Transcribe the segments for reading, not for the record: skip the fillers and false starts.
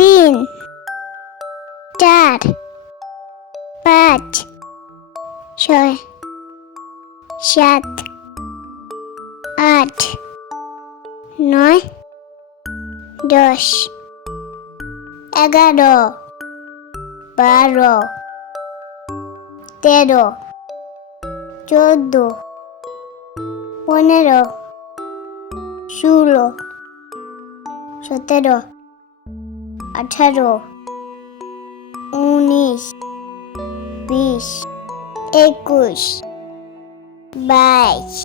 তিন, চার, পাঁচ, ছয়, সাত, আট, নয়, 10, 11, 12, 13, 14, 15, 16, 17, 18, 19, 20, 21, 22, 23, 24, 25,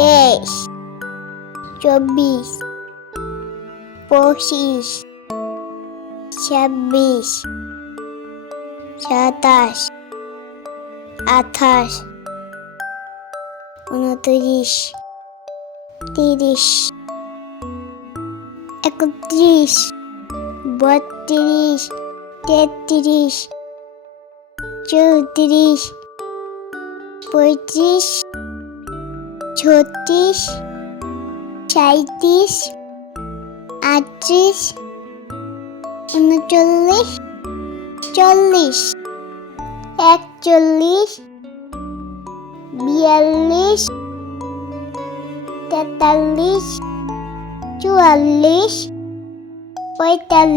26, 27, 28, 29, 30, 31, 32, 33, 34, 35, 36, 37, 38, 39, 40, 41, 42, 43, 44, 45, 46,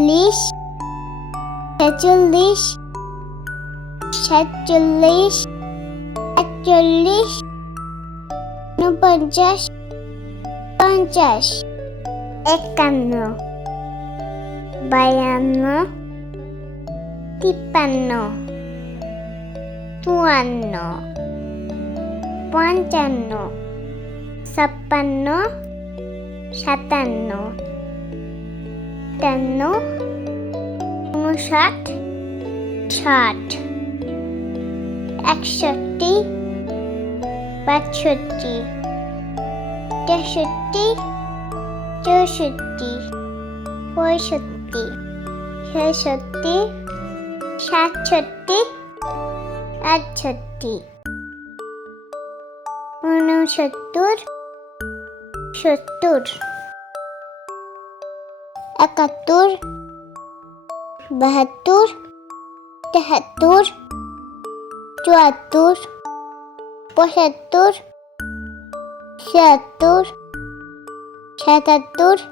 47, 48, 49, 50, 51, 52, 53, 54, 55, 56, 57, 58, 59, 60, 61, 62, 63, 64, 65, 66, 67, 68, 69, 70, 71, 72, 73, 74, 75, 76, 77, 78, 79, 80, 81, 82, 83, 84, 85, 86, 87,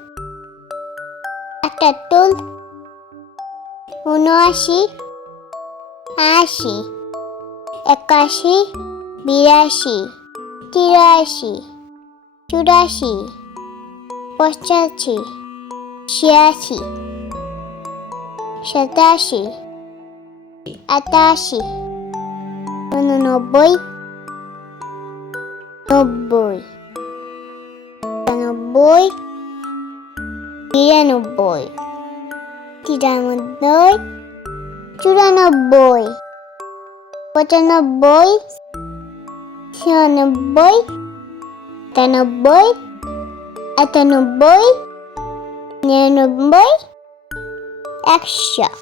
88, 89, 90, 91, 92, 93, 94, 95, 96, 97, 98, 99, 100.